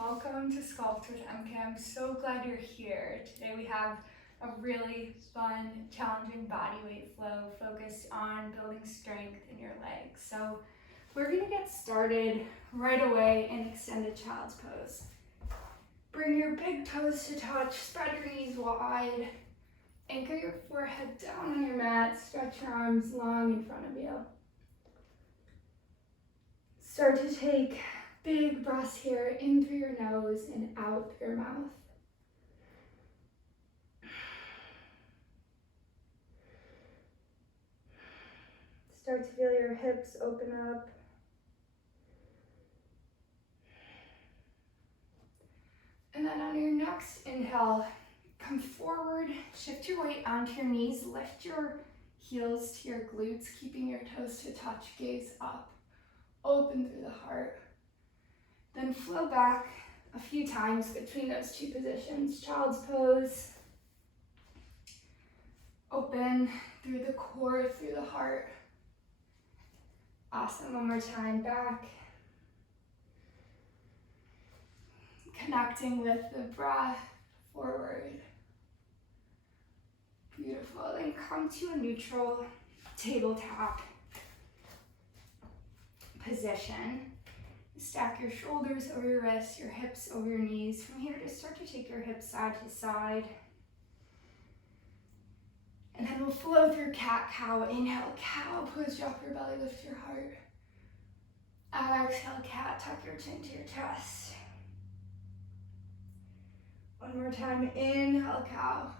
welcome to Sculpt with MK. I'm so glad you're here. Today we have a really fun, challenging body weight flow focused on building strength in your legs. So we're gonna get started right away in extended child's pose. Bring your big toes to touch, spread your knees wide, anchor your forehead down on your mat, stretch your arms long in front of you. Start to take big breaths here, in through your nose and out through your mouth. Start to feel your hips open up. And then on your next inhale, come forward, shift your weight onto your knees, lift your heels to your glutes, keeping your toes to touch, gaze up, open through the heart. Then flow back a few times between those two positions. Child's pose. Open through the core, through the heart. Awesome. One more time. Back. Connecting with the breath. Forward. Beautiful. Then come to a neutral tabletop position. Stack your shoulders over your wrists, your hips over your knees. From here, just start to take your hips side to side. And then we'll flow through cat-cow. Inhale, cow, push, drop your belly, lift your heart. Exhale, cat, tuck your chin to your chest. One more time, inhale, cow.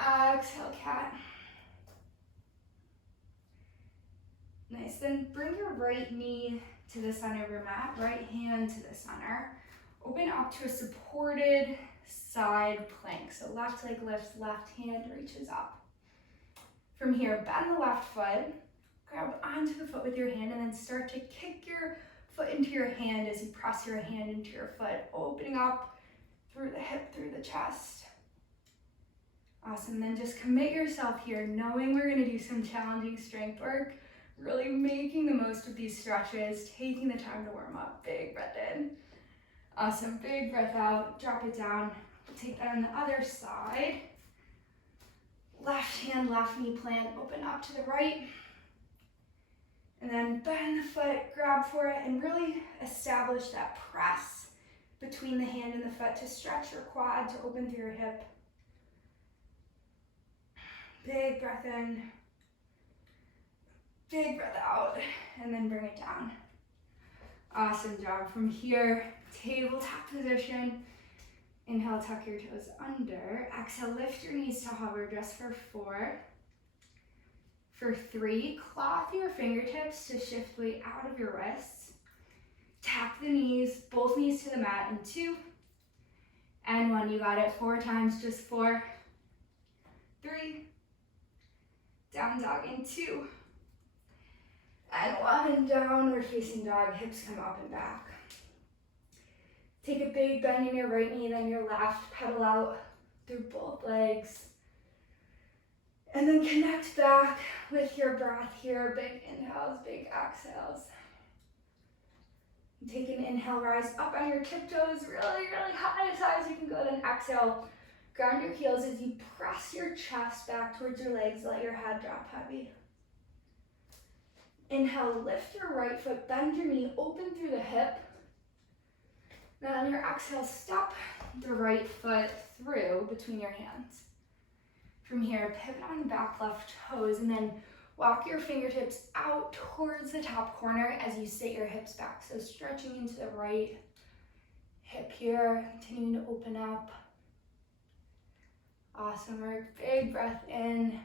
Exhale, cat. Nice, then bring your right knee to the center of your mat, right hand to the center. Open up to a supported side plank. So left leg lifts, left hand reaches up. From here, bend the left foot, grab onto the foot with your hand, and then start to kick your foot into your hand as you press your hand into your foot, opening up through the hip, through the chest. Awesome, then just commit yourself here, knowing we're gonna do some challenging strength work. Really making the most of these stretches, taking the time to warm up. Big breath in. Awesome, big breath out, drop it down. We'll take that on the other side. Left hand, left knee plant, open up to the right. And then bend the foot, grab for it, and really establish that press between the hand and the foot to stretch your quad, to open through your hip. Big breath in. Big breath out, and then bring it down. Awesome job. From here, tabletop position. Inhale, tuck your toes under. Exhale, lift your knees to hover just for 4. For 3, claw through your fingertips to shift weight out of your wrists. Tap the knees, both knees to the mat in 2. And 1, you got it. 4 times, just 4. 3. Down dog in 2. And 1, downward facing dog, hips come up and back. Take a big bend in your right knee, then your left, pedal out through both legs. And then connect back with your breath here, big inhales, big exhales. Take an inhale, rise up on your tiptoes, really, really high as high as you can go, then exhale. Ground your heels as you press your chest back towards your legs, let your head drop heavy. Inhale, lift your right foot, bend your knee, open through the hip. Then on your exhale, step the right foot through between your hands. From here, pivot on the back left toes, and then walk your fingertips out towards the top corner as you sit your hips back. So stretching into the right hip here, continuing to open up. Awesome work, big breath in.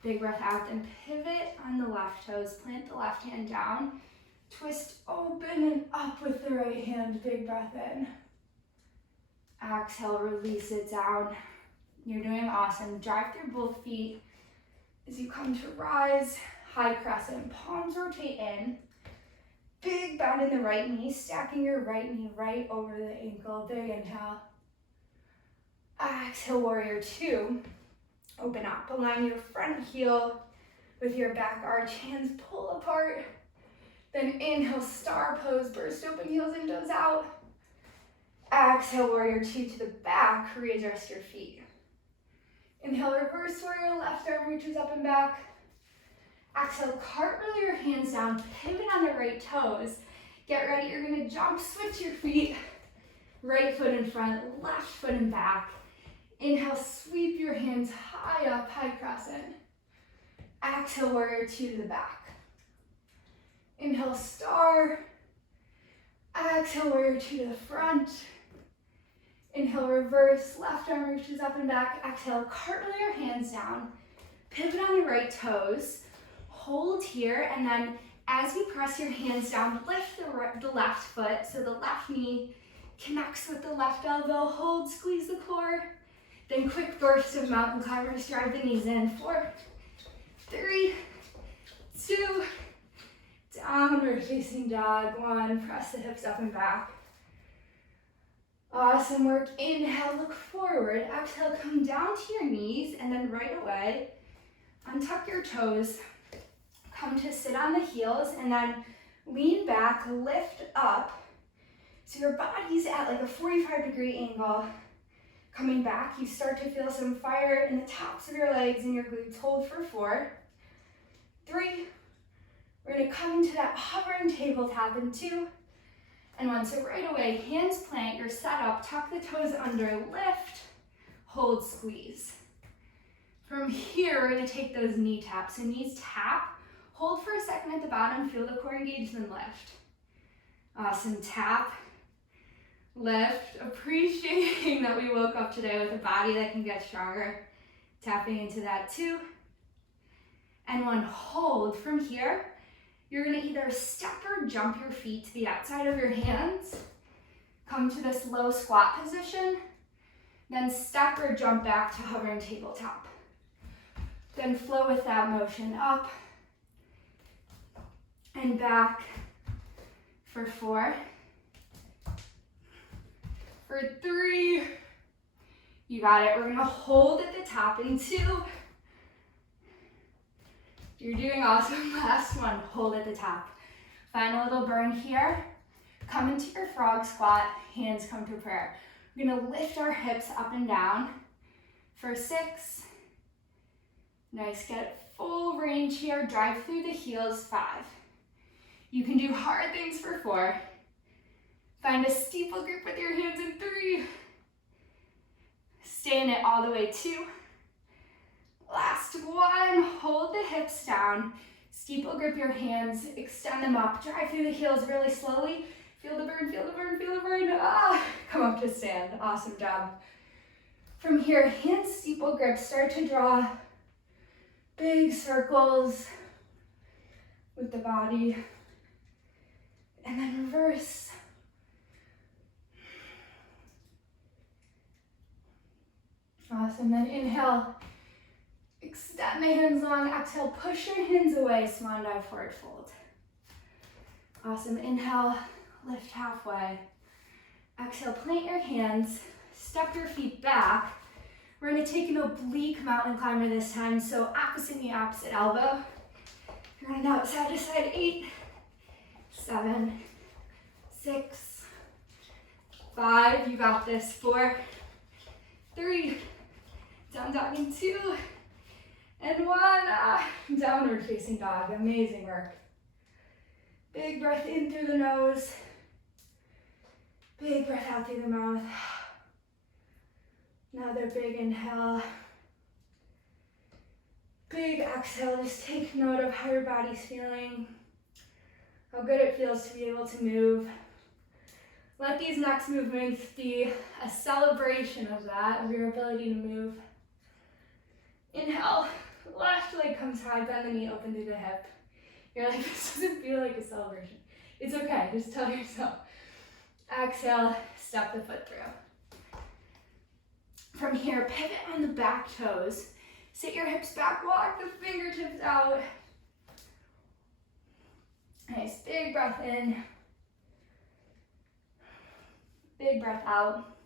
Big breath out, then pivot on the left toes, plant the left hand down, twist open and up with the right hand, big breath in. Exhale, release it down. You're doing awesome. Drive through both feet as you come to rise, high crescent, palms rotate in. Big bend in the right knee, stacking your right knee right over the ankle, big inhale. Exhale, warrior 2. Open up, align your front heel with your back arch, hands pull apart. Then inhale, star pose, burst open, heels and toes out. Exhale, warrior two to the back, raise rest your feet. Inhale, reverse warrior, left arm reaches up and back. Exhale, cartwheel your hands down, pivot on the right toes. Get ready, you're gonna jump, switch your feet. Right foot in front, left foot in back. Inhale, sweep your hands high up, high crescent. Exhale, warrior two to the back. Inhale, star. Exhale, warrior two to the front. Inhale, reverse, left arm reaches up and back. Exhale, cartwheel your hands down. Pivot on the right toes. Hold here, and then as you press your hands down, lift the left foot so the left knee connects with the left elbow. Hold, squeeze the core. Then quick burst of mountain climbers, drive the knees in. 4, 3, 2, downward facing dog. 1, press the hips up and back. Awesome work. Inhale, look forward. Exhale, come down to your knees, and then right away, untuck your toes. Come to sit on the heels, and then lean back, lift up. So your body's at like a 45-degree angle. Coming back, you start to feel some fire in the tops of your legs and your glutes. Hold for 4, 3. We're gonna come into that hovering tabletop in 2, and 1. So right away, hands plant, you're set up, tuck the toes under, lift, hold, squeeze. From here, we're gonna take those knee taps. So knees tap, hold for a second at the bottom, feel the core engage, then lift. Awesome, tap, lift, appreciating that we woke up today with a body that can get stronger. Tapping into that 2, and 1, hold. From here, you're gonna either step or jump your feet to the outside of your hands, come to this low squat position, then step or jump back to hovering tabletop. Then flow with that motion up and back for 4, for 3, you got it. We're gonna hold at the top in 2. You're doing awesome. Last one, hold at the top. Find a little burn here. Come into your frog squat, hands come to prayer. We're gonna lift our hips up and down for 6. Nice, get full range here. Drive through the heels, 5. You can do hard things for 4. Find a steeple grip with your hands in 3. Stay in it all the way, 2. Last 1, hold the hips down. Steeple grip your hands, extend them up. Drive through the heels really slowly. Feel the burn, feel the burn, feel the burn. Come up to stand, awesome job. From here, hands steeple grip, start to draw big circles with the body. And then reverse. Awesome, then inhale, extend the hands long, exhale, push your hands away, swan dive, forward fold. Awesome, inhale, lift halfway. Exhale, plant your hands, step your feet back. We're gonna take an oblique mountain climber this time, so opposite knee, opposite elbow. You're gonna now side to side, 8, 7, 6, 5, you got this, 4, 3, down dog in 2, and 1, downward facing dog. Amazing work. Big breath in through the nose, big breath out through the mouth. Another big inhale, big exhale. Just take note of how your body's feeling, how good it feels to be able to move. Let these next movements be a celebration of that, of your ability to move. Inhale, left leg comes high, bend the knee, open through the hip. You're like, this doesn't feel like a celebration. It's okay, just tell yourself. Exhale, step the foot through. From here, pivot on the back toes. Sit your hips back, walk the fingertips out. Nice, big breath in. Big breath out.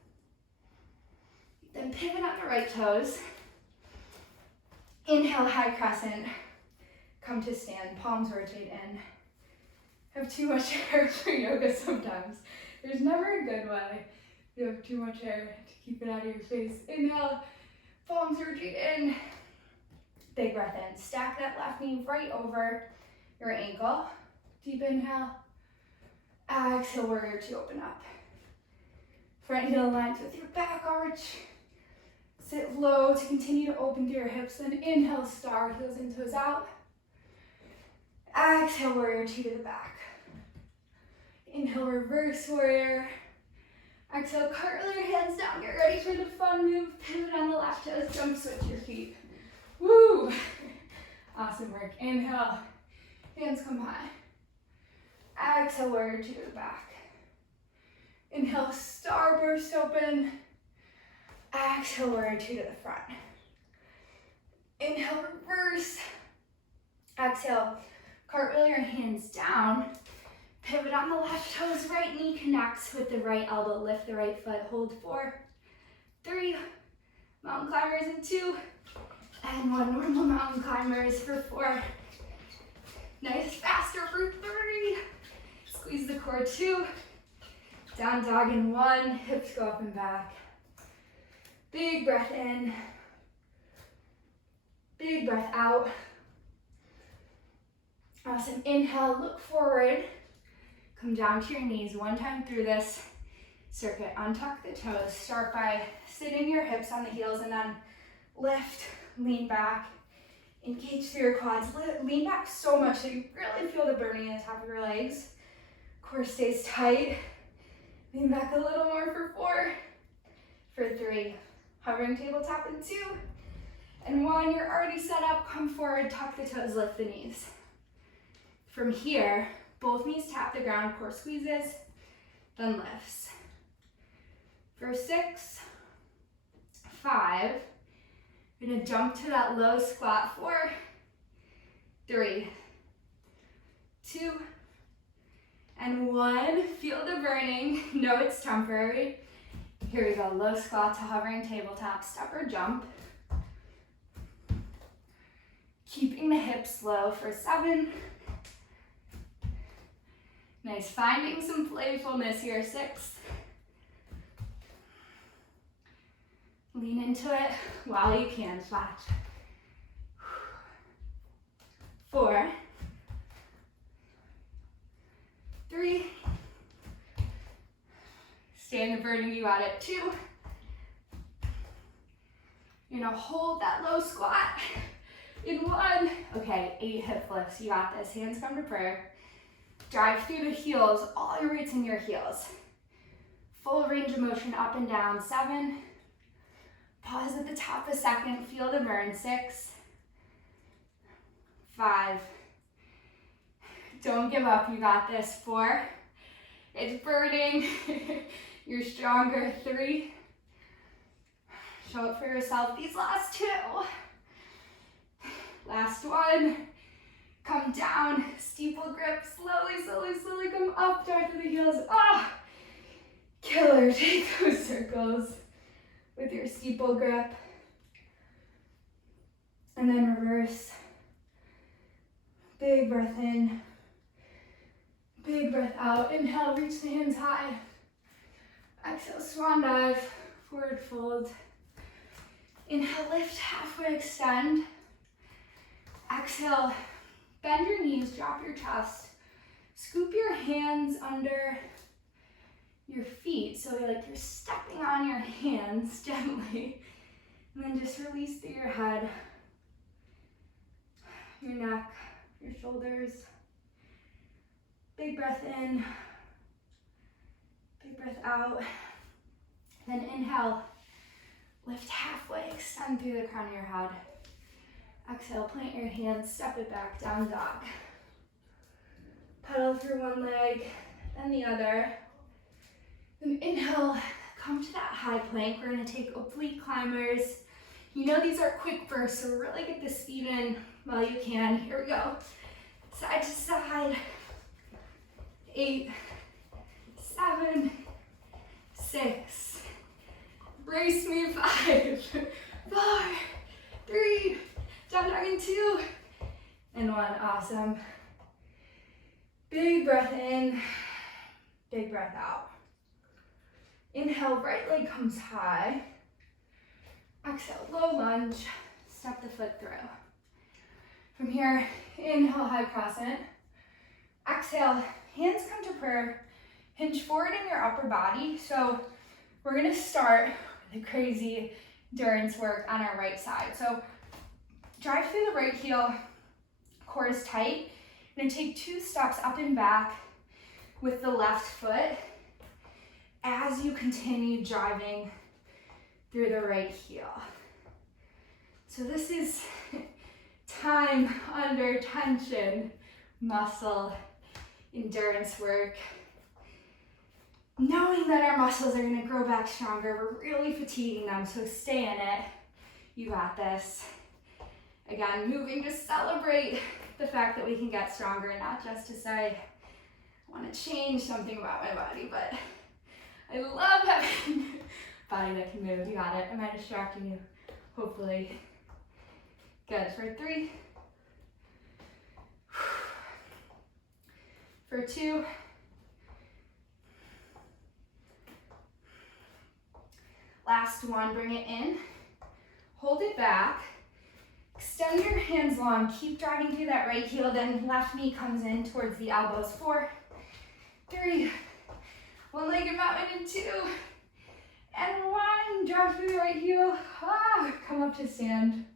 Then pivot on the right toes. Inhale, high crescent. Come to stand, palms rotate in. have too much hair for yoga sometimes. There's never a good way. You have too much hair to keep it out of your face. Inhale, palms retreat in. Big breath in. Stack that left knee right over your ankle. Deep inhale. Exhale, warrior two, open up. Front heel aligns with your back arch. Sit low to continue to open through your hips. Then inhale, star, heels in, toes out. Exhale, warrior two to the back. Inhale, reverse warrior. Exhale, curl your hands down. Get ready for the fun move. Pivot on the left toes. Jump switch your feet. Woo! Awesome work. Inhale, hands come high. Exhale, warrior two to the back. Inhale, starburst open. Exhale, warrior two to the front. Inhale, reverse. Exhale, cartwheel your hands down. Pivot on the left toes, right knee connects with the right elbow. Lift the right foot, hold 4, 3, mountain climbers in 2, and 1 normal mountain climbers for 4. Nice, faster for 3. Squeeze the core 2. Down dog in 1, hips go up and back. Big breath in. Big breath out. Awesome, inhale, look forward. Come down to your knees 1 time through this circuit. Untuck the toes. Start by sitting your hips on the heels and then lift, lean back, engage through your quads. Lean back so much that you really feel the burning in the top of your legs. Core stays tight. Lean back a little more for 4, for 3. Hovering tabletop in 2, and 1. You're already set up. Come forward, tuck the toes, lift the knees. From here, both knees tap the ground, core squeezes, then lifts. For 6, 5, we're gonna jump to that low squat. 4, 3, 2, and 1. Feel the burning. Know it's temporary. Here we go. Low squat to hovering tabletop, step or jump. Keeping the hips low for 7. Nice, finding some playfulness here. 6. Lean into it while you can. 5. 4. 3. Stay in the burning, you got it. 2. You're gonna hold that low squat in 1. Okay, 8 hip lifts, you got this. Hands come to prayer. Drive through the heels, all your weights in your heels. Full range of motion up and down. 7. Pause at the top a second, feel the burn. 6. 5. Don't give up, you got this. 4. It's burning. You're stronger. 3. Show up for yourself these last 2. Last 1. Come down, steeple grip, slowly, slowly, slowly come up, dive to the heels. Ah! Killer, take those circles with your steeple grip. And then reverse. Big breath in. Big breath out. Inhale, reach the hands high. Exhale, swan dive, forward fold. Inhale, lift, halfway extend. Exhale, bend your knees, drop your chest. Scoop your hands under your feet so you're stepping on your hands gently. And then just release through your head, your neck, your shoulders. Big breath in, big breath out. Then inhale, lift halfway, extend through the crown of your head. Exhale, plant your hands, step it back, down dog. Pedal through one leg, then the other. Then inhale, come to that high plank. We're gonna take oblique climbers. You know these are quick bursts, so really get the speed in while you can. Here we go. Side to side. 8, 7, 6. Brace me. 5, 4, 3, down dog in 2, and 1. Awesome. Big breath in, big breath out. Inhale, right leg comes high. Exhale, low lunge, step the foot through. From here, inhale, high crescent. Exhale, hands come to prayer. Hinge forward in your upper body. So we're gonna start with a crazy endurance work on our right side. So drive through the right heel, core is tight. You're gonna take 2 steps up and back with the left foot as you continue driving through the right heel. So this is time under tension, muscle endurance work. Knowing that our muscles are gonna grow back stronger, we're really fatiguing them, so stay in it. You got this. Again, moving to celebrate the fact that we can get stronger, not just to say, I wanna change something about my body, but I love having a body that can move. You got it. Am I distracting you? Hopefully. Good. For 3. For 2. Last one, bring it in. Hold it back. Extend your hands long. Keep driving through that right heel. Then left knee comes in towards the elbows. 4, 3, one-legged mountain in 2, and 1. Drive through the right heel. Come up to stand.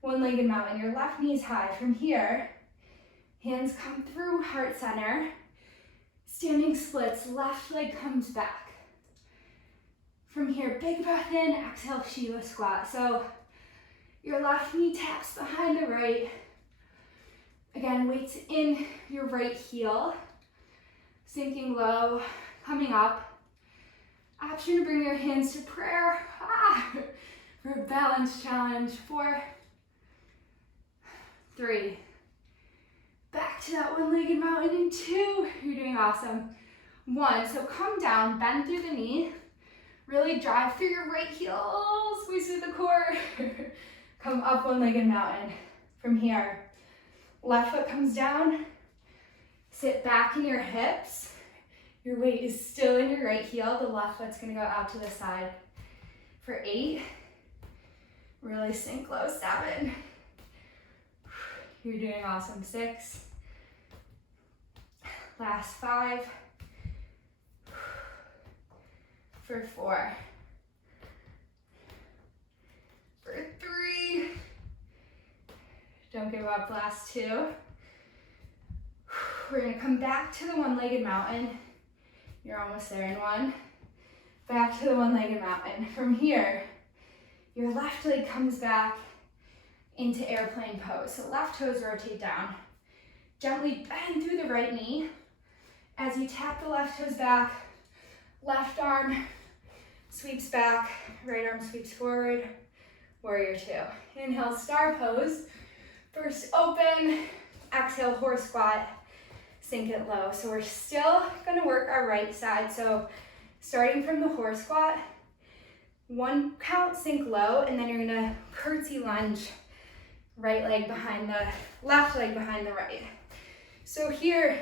One-legged mountain. Your left knee is high. From here, hands come through heart center. Standing splits. Left leg comes back. From here, big breath in. Exhale, Shiva squat. So your left knee taps behind the right. Again, weights in your right heel. Sinking low, coming up. Option to bring your hands to prayer. For a balance challenge. 4, 3. Back to that one-legged mountain in 2. You're doing awesome. 1, so come down, bend through the knee. Really drive through your right heel, squeeze through the core. Come up one-legged mountain. From here, left foot comes down. Sit back in your hips. Your weight is still in your right heel. The left foot's gonna go out to the side. For 8, really sink low. 7, you're doing awesome. 6, last 5, for 4, for 3, don't give up, last 2. We're gonna come back to the one-legged mountain. You're almost there in 1. Back to the one-legged mountain. From here, your left leg comes back into airplane pose. So left toes rotate down. Gently bend through the right knee. As you tap the left toes back, left arm sweeps back, right arm sweeps forward. Warrior 2. Inhale, star pose. First open, exhale, horse squat. Sink it low. So we're still gonna work our right side. So starting from the horse squat, 1 count, sink low, and then you're gonna curtsy lunge, right leg behind the, left leg behind the right. So here,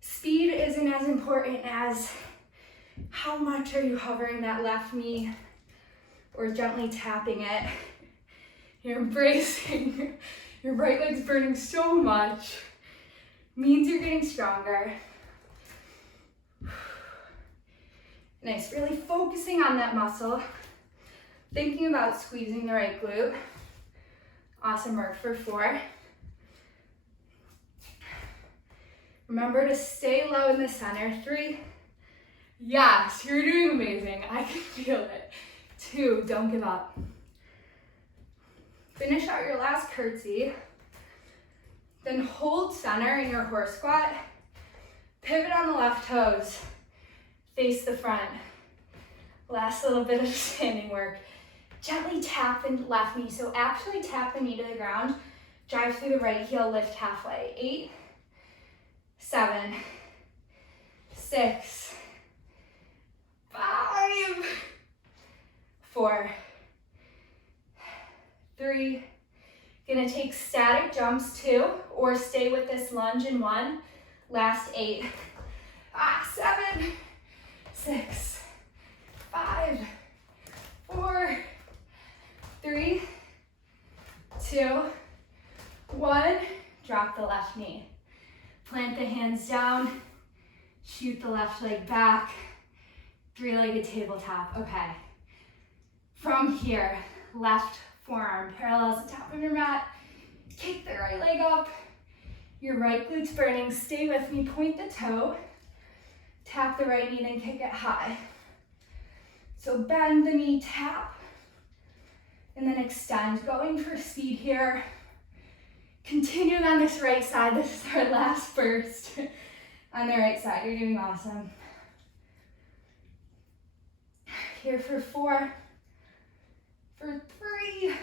speed isn't as important as how much are you hovering that left knee or gently tapping it. You're embracing, your right leg's burning so much. Means you're getting stronger. Nice, really focusing on that muscle. Thinking about squeezing the right glute. Awesome work for 4. Remember to stay low in the center. 3. Yes, you're doing amazing. I can feel it. 2, don't give up. Finish out your last curtsy. Then hold center in your horse squat. Pivot on the left toes. Face the front. Last little bit of standing work. Gently tap the left knee. So actually tap the knee to the ground. Drive through the right heel, lift halfway. 8, 7, 6, 5, 4, 3. Gonna take static jumps 2, or stay with this lunge in 1. Last 8. 7, 6, 5, 4, 3, 2, 1. Drop the left knee. Plant the hands down. Shoot the left leg back. 3-legged tabletop. Okay. From here, left forearm parallels the top of your mat. Kick the right leg up. Your right glute's burning. Stay with me. Point the toe. Tap the right knee, then kick it high. So bend the knee, tap, and then extend. Going for speed here. Continuing on this right side. This is our last burst on the right side. You're doing awesome. Here for 4, for 3.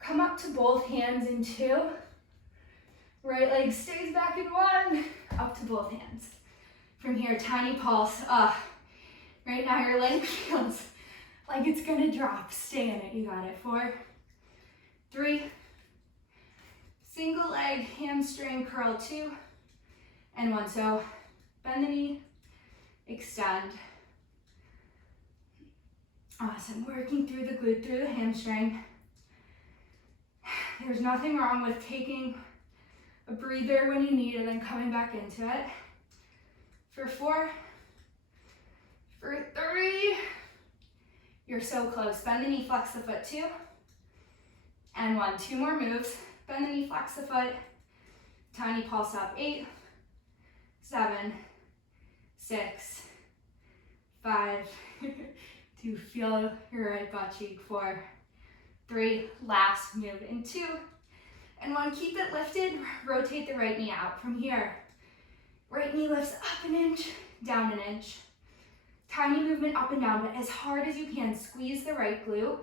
Come up to both hands in 2. Right leg stays back in 1. Up to both hands. From here, tiny pulse. Right now your leg feels like it's gonna drop. Stay in it, you got it. 4, 3, single leg hamstring curl 2, and 1. So bend the knee, extend. Awesome, working through the glute, through the hamstring. There's nothing wrong with taking a breather when you need and then coming back into it. For 4, for 3, you're so close. Bend the knee, flex the foot 2, and 1. 2 more moves. Bend the knee, flex the foot. Tiny pulse up. 8, 7, 6, 5, 2, feel your right butt cheek. 4, 3, last move in 2, and 1. Keep it lifted. Rotate the right knee out. From here, right knee lifts up an inch, down an inch. Tiny movement up and down, but as hard as you can. Squeeze the right glute.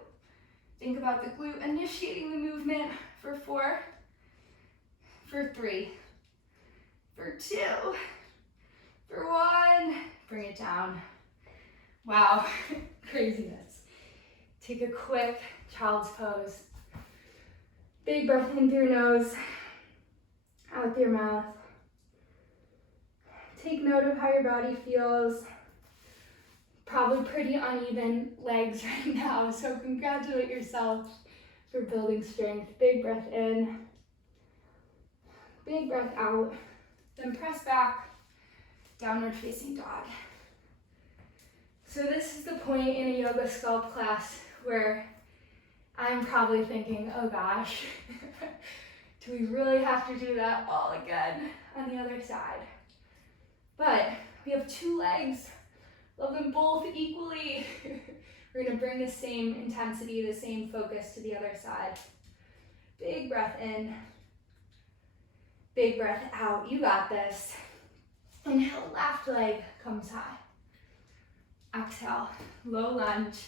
Think about the glute initiating the movement. For 4, for 3, for 2, for 1. Bring it down. Wow, craziness. Take a quick child's pose. Big breath in through your nose, out through your mouth. Take note of how your body feels. Probably pretty uneven legs right now, so congratulate yourself for building strength. Big breath in, big breath out, then press back, downward facing dog. So this is the point in a yoga sculpt class where I'm probably thinking, oh gosh, do we really have to do that all again on the other side? But we have 2 legs. Love them both equally. We're gonna bring the same intensity, the same focus to the other side. Big breath in, big breath out. You got this. Inhale, left leg comes high. Exhale, low lunge,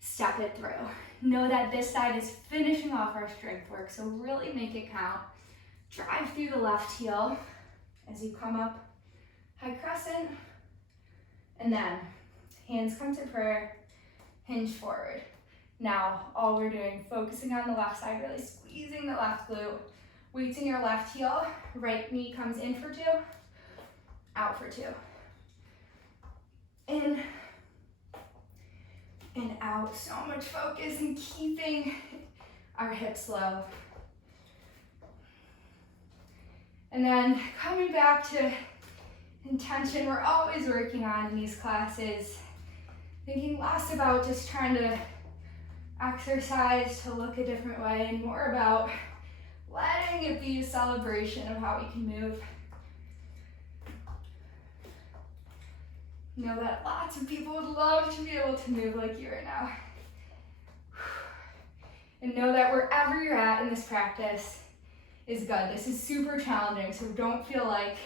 step it through. Know that this side is finishing off our strength work, so really make it count. Drive through the left heel as you come up, high crescent, and then hands come to prayer, hinge forward. Now, all we're doing, focusing on the left side, really squeezing the left glute, weights in your left heel, right knee comes in for 2, out for 2. In and out. So much focus in keeping our hips low. And then coming back to intention we're always working on in these classes. Thinking less about just trying to exercise to look a different way and more about letting it be a celebration of how we can move. Know that lots of people would love to be able to move like you right now. And know that wherever you're at in this practice is good. This is super challenging, so don't feel like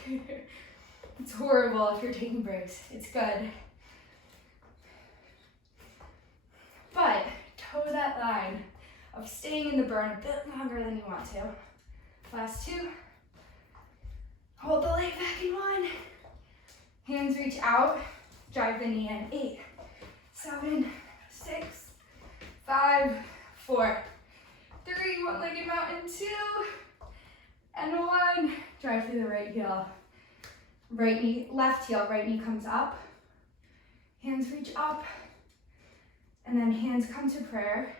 it's horrible if you're taking breaks. It's good. But toe that line of staying in the burn a bit longer than you want to. Last 2. Hold the leg back in 1. Hands reach out. Drive the knee in. 8, 7, 6, 5, 4, 3. One-legged mountain. 2, and 1. Drive through the right heel. Right knee, left heel, right knee comes up. Hands reach up. And then hands come to prayer.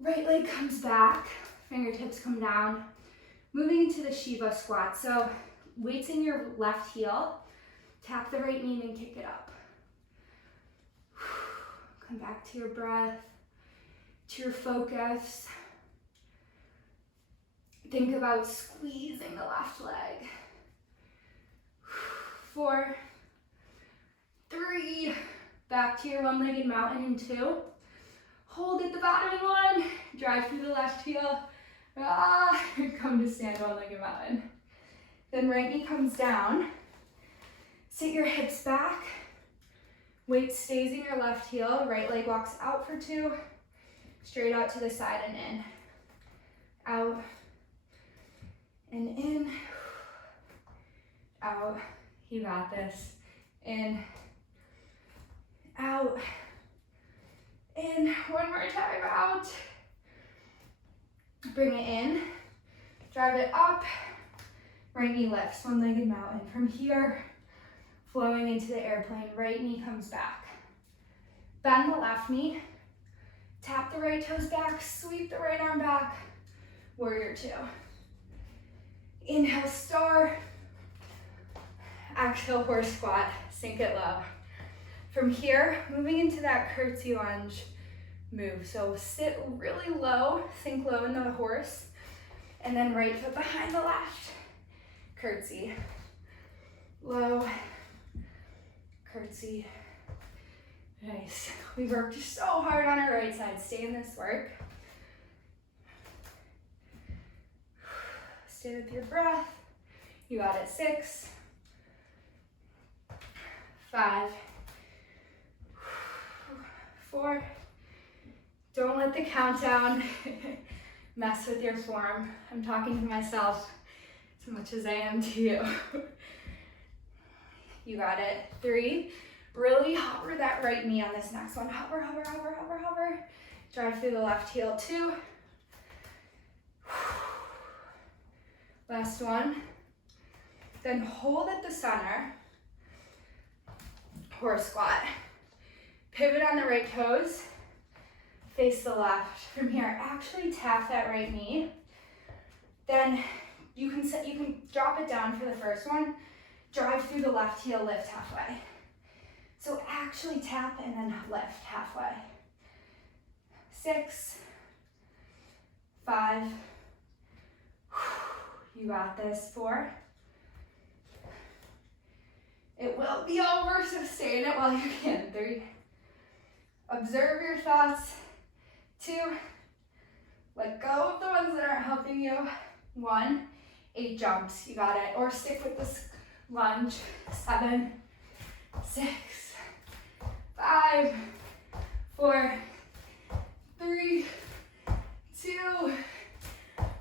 Right leg comes back. Fingertips come down. Moving into the Shiva squat. So weights in your left heel. Tap the right knee and kick it up. Come back to your breath, to your focus. Think about squeezing the left leg. 4, 3, back to your one-legged mountain in 2. Hold at the bottom in 1, drive through the left heel. Come to stand one-legged mountain. Then right knee comes down. Sit your hips back. Weight stays in your left heel. Right leg walks out for 2. Straight out to the side and in. Out and in. Out. You got this. In. Out. In. One more time. Out. Bring it in. Drive it up. Right knee lifts. One-legged mountain. From here, flowing into the airplane. Right knee comes back. Bend the left knee. Tap the right toes back. Sweep the right arm back. Warrior 2. Inhale, star. Exhale, horse squat. Sink it low. From here, moving into that curtsy lunge move. So sit really low, sink low in the horse, and then right foot behind the left. Curtsy. Low. Curtsy. Nice. We worked so hard on our right side. Stay in this work. Stay with your breath. You got it. 6, 5, 4. Don't let the countdown mess with your form. I'm talking to myself as much as I am to you. You got it. 3. Really hover that right knee on this next one. Hover, hover, hover, hover, hover. Drive through the left heel. 2. Last one. Then hold at the center. Horse squat. Pivot on the right toes. Face the left. From here, actually tap that right knee. Then you can drop it down for the first one. Drive through the left heel, lift halfway. So actually tap and then lift halfway. 6, 5. You got this. 4. It will be over, so stay in it while you can. 3. Observe your thoughts. 2. Let go of the ones that aren't helping you. 1. 8 jumps. You got it. Or stick with this lunge. 7, 6, 5, 4, 3, 2.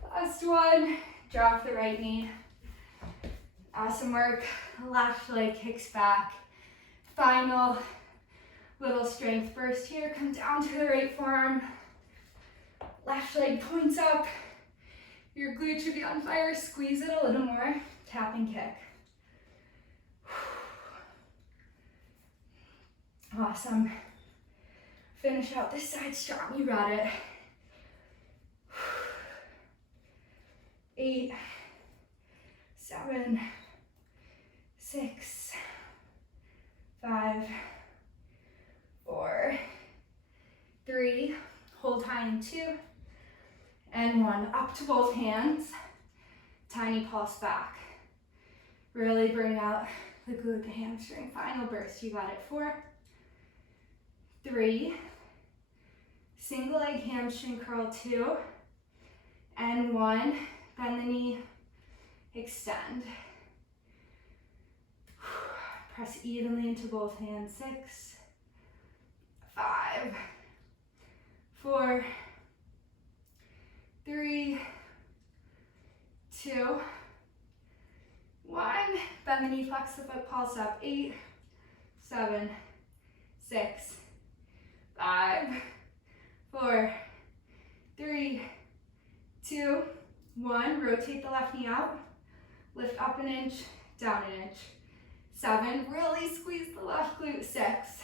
Last one. Drop the right knee. Awesome work. Left leg kicks back. Final little strength burst here. Come down to the right forearm. Left leg points up. Your glute should be on fire. Squeeze it a little more. Tap and kick. Awesome. Finish out this side strong. You got it. 8, 7, 6, 5, 4, 3, hold high in 2, and 1. Up to both hands, tiny pulse back. Really bring out the glute, the hamstring. Final burst, you got it. 4, 3, single leg hamstring curl. 2, and 1. Bend the knee, extend. Press evenly into both hands. 6, 5, 4, 3, 2, 1. Bend the knee, flex the foot, pulse up. 8, 7, 6, 5, 4, 3, 2, 1, rotate the left knee out. Lift up an inch, down an inch. 7, really squeeze the left glute. 6,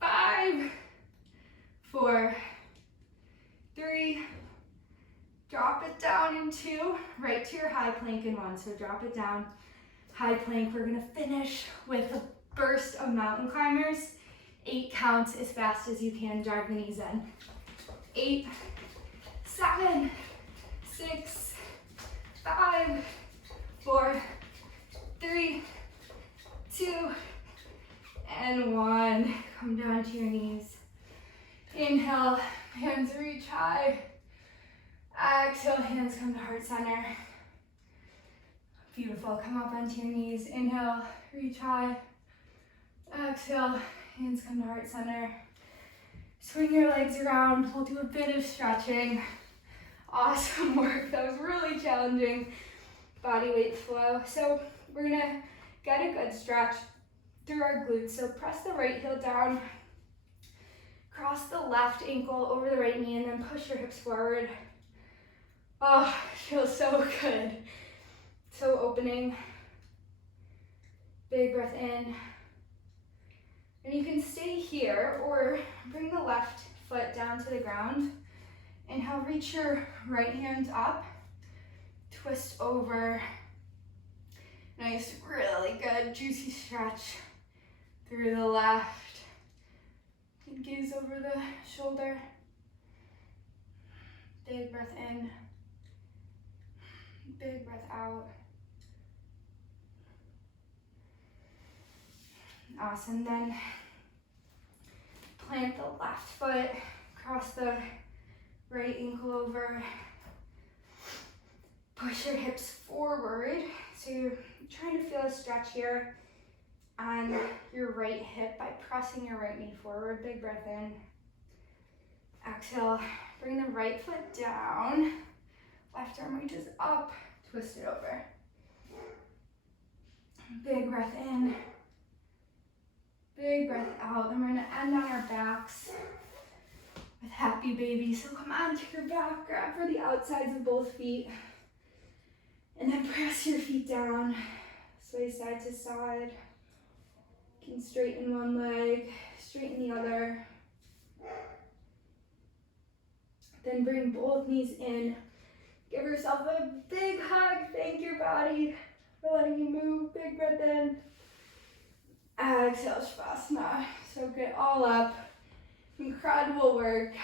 5, 4, 3, drop it down in 2, right to your high plank in 1. So drop it down, high plank. We're gonna finish with a burst of mountain climbers. 8 counts as fast as you can, drive the knees in. 8, 7, 6, 5, 4, 3, 2, and 1. Come down to your knees. Inhale, hands reach high. Exhale, hands come to heart center. Beautiful, come up onto your knees. Inhale, reach high. Exhale, hands come to heart center. Swing your legs around. We'll do a bit of stretching. Awesome work. That was really challenging. Body weight flow. So we're gonna get a good stretch through our glutes. So press the right heel down. Cross the left ankle over the right knee and then push your hips forward. Oh, feels so good. So opening. Big breath in. And you can stay here or bring the left foot down to the ground. Inhale, reach your right hand up. Twist over. Nice, really good, juicy stretch through the left. And gaze over the shoulder. Big breath in. Big breath out. Awesome. Then plant the left foot, cross the right ankle over. Push your hips forward. So you're trying to feel a stretch here on your right hip by pressing your right knee forward. Big breath in. Exhale, bring the right foot down. Left arm reaches up, twist it over. Big breath in. Big breath out. Then we're gonna end on our backs with happy baby. So come onto your back, grab for the outsides of both feet. And then press your feet down. Sway side to side. You can straighten one leg, straighten the other. Then bring both knees in. Give yourself a big hug. Thank your body for letting you move. Big breath in. Exhale, Shavasana. So get all up. Incredible work.